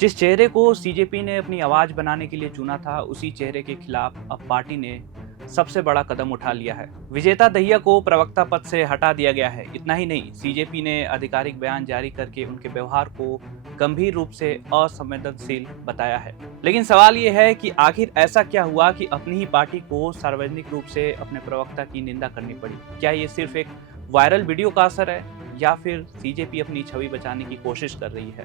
जिस चेहरे को सीजेपी ने अपनी आवाज बनाने के लिए चुना था, उसी चेहरे के खिलाफ अब पार्टी ने सबसे बड़ा कदम उठा लिया है। विजेता दहिया को प्रवक्ता पद से हटा दिया गया है। इतना ही नहीं, सीजेपी ने आधिकारिक बयान जारी करके उनके व्यवहार को गंभीर रूप से असंवेदनशील बताया है। लेकिन सवाल ये है कि आखिर ऐसा क्या हुआ कि अपनी ही पार्टी को सार्वजनिक रूप से अपने प्रवक्ता की निंदा करनी पड़ी? क्या ये सिर्फ एक वायरल वीडियो का असर है या फिर सीजेपी अपनी छवि बचाने की कोशिश कर रही है?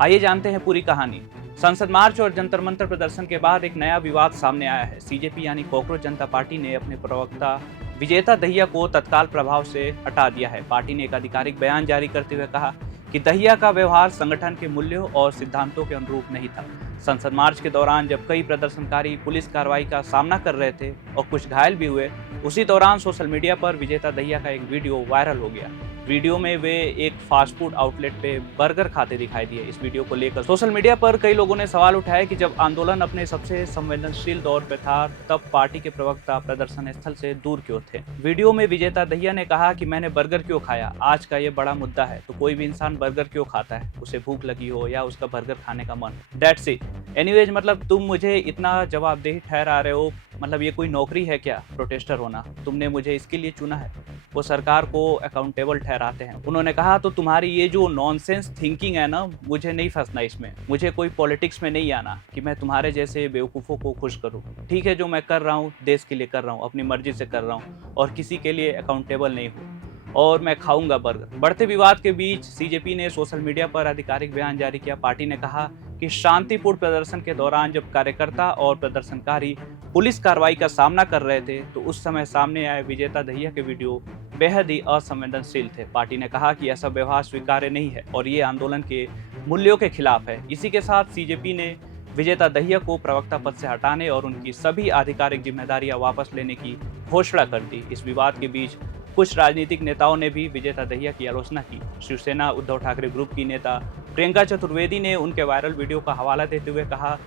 आइए जानते हैं पूरी कहानी। संसद मार्च और जंतर मंतर प्रदर्शन के बाद एक नया विवाद सामने आया है। सीजेपी यानी कॉकरोच जनता पार्टी ने अपने प्रवक्ता विजेता दहिया को तत्काल प्रभाव से हटा दिया है। पार्टी ने एक आधिकारिक बयान जारी करते हुए कहा कि दहिया का व्यवहार संगठन के मूल्यों और सिद्धांतों के अनुरूप नहीं था। संसद मार्च के दौरान जब कई प्रदर्शनकारी पुलिस कार्रवाई का सामना कर रहे थे और कुछ घायल भी हुए, उसी दौरान सोशल मीडिया पर विजेता दहिया का एक वीडियो वायरल हो गया। वीडियो में वे एक फास्ट फूड आउटलेट पे बर्गर खाते दिखाई दिए। इस वीडियो को लेकर सोशल मीडिया पर कई लोगों ने सवाल उठाया कि जब आंदोलन अपने सबसे संवेदनशील दौर पे था, तब पार्टी के प्रवक्ता प्रदर्शन स्थल से दूर क्यों थे? वीडियो में विजेता दहिया ने कहा कि मैंने बर्गर क्यों खाया, आज का ये बड़ा मुद्दा है। तो कोई भी इंसान बर्गर क्यों खाता है? उसे भूख लगी हो या उसका बर्गर खाने का मन। That's it. एनीवेज, मतलब तुम मुझे इतना जवाबदेही ठहरा रहे हो, मतलब ये कोई नौकरी है क्या प्रोटेस्टर होना? तुमने मुझे इसके लिए चुना है? वो सरकार को अकाउंटेबल ठहराते हैं। उन्होंने कहा तो तुम्हारी ये जो नॉनसेंस थिंकिंग है ना, मुझे नहीं फंसना इसमें। मुझे कोई पॉलिटिक्स में नहीं आना कि मैं तुम्हारे जैसे बेवकूफ़ों को खुश करूं। ठीक है, जो मैं कर रहा हूं देश के लिए कर रहा हूं, अपनी मर्जी से कर रहा हूं और किसी के लिए अकाउंटेबल नहीं हूँ। और मैं खाऊंगा बर्गर। बढ़ते विवाद के बीच सीजेपी ने सोशल मीडिया पर आधिकारिक बयान जारी किया। पार्टी ने कहा कि शांतिपूर्ण प्रदर्शन के दौरान जब कार्यकर्ता और प्रदर्शनकारी पुलिस कार्रवाई का सामना कर रहे थे, तो उस समय सामने आए विजेता दहिया के वीडियो बेहद ही असंवेदनशील थे। पार्टी ने कहा कि ऐसा व्यवहार स्वीकार्य नहीं है और ये आंदोलन के मूल्यों के खिलाफ है। इसी के साथ सीजेपी ने विजेता दहिया को प्रवक्ता पद से हटाने और उनकी सभी आधिकारिक जिम्मेदारियां वापस लेने की घोषणा कर दी। इस विवाद के बीच कुछ राजनीतिक नेताओं ने भी विजेता दहिया की आलोचना की। शिवसेना उद्धव ठाकरे ग्रुप की नेता प्रियंका चतुर्वेदी ने उनके वायरल वीडियो का हवाला देते हुए कहा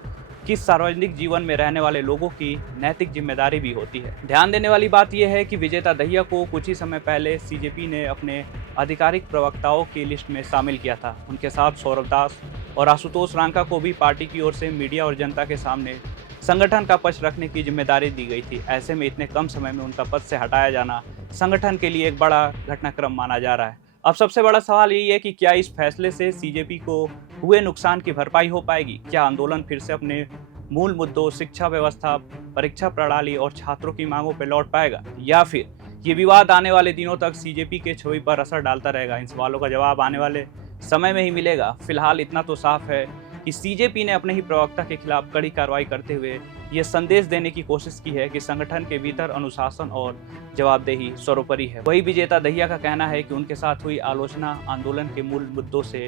कि सार्वजनिक जीवन में रहने वाले लोगों की नैतिक जिम्मेदारी भी होती है। ध्यान देने वाली बात यह है कि विजेता दहिया को कुछ ही समय पहले सीजेपी ने अपने आधिकारिक प्रवक्ताओं की लिस्ट में शामिल किया था। उनके साथ सौरभ दास और आशुतोष रांका को भी पार्टी की ओर से मीडिया और जनता के सामने संगठन का पक्ष रखने की जिम्मेदारी दी गई थी। ऐसे में इतने कम समय में उनका पद से हटाया जाना संगठन के लिए एक बड़ा घटनाक्रम माना जा रहा है। अब सबसे बड़ा सवाल यही है कि क्या इस फैसले से सीजेपी को हुए नुकसान की भरपाई हो पाएगी? क्या आंदोलन फिर से अपने मूल मुद्दों, शिक्षा व्यवस्था, परीक्षा प्रणाली और छात्रों की मांगों पर लौट पाएगा, या फिर ये विवाद आने वाले दिनों तक सीजेपी के छवि पर असर डालता रहेगा? इन सवालों का जवाब आने वाले समय में ही मिलेगा। फिलहाल इतना तो साफ है कि सीजेपी ने अपने ही प्रवक्ता के खिलाफ कड़ी कार्रवाई करते हुए ये संदेश देने की कोशिश की है कि संगठन के भीतर अनुशासन और जवाबदेही सर्वोपरि है। वही विजेता दहिया का कहना है कि उनके साथ हुई आलोचना आंदोलन के मूल मुद्दों से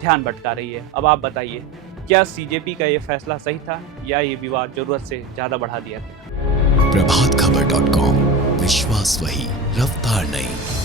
ध्यान भटका रही है। अब आप बताइए, क्या सीजेपी का ये फैसला सही था या ये विवाद जरूरत से ज्यादा बढ़ा दिया गया? प्रभातखबर.com, विश्वास वही, रफ्तार नहीं।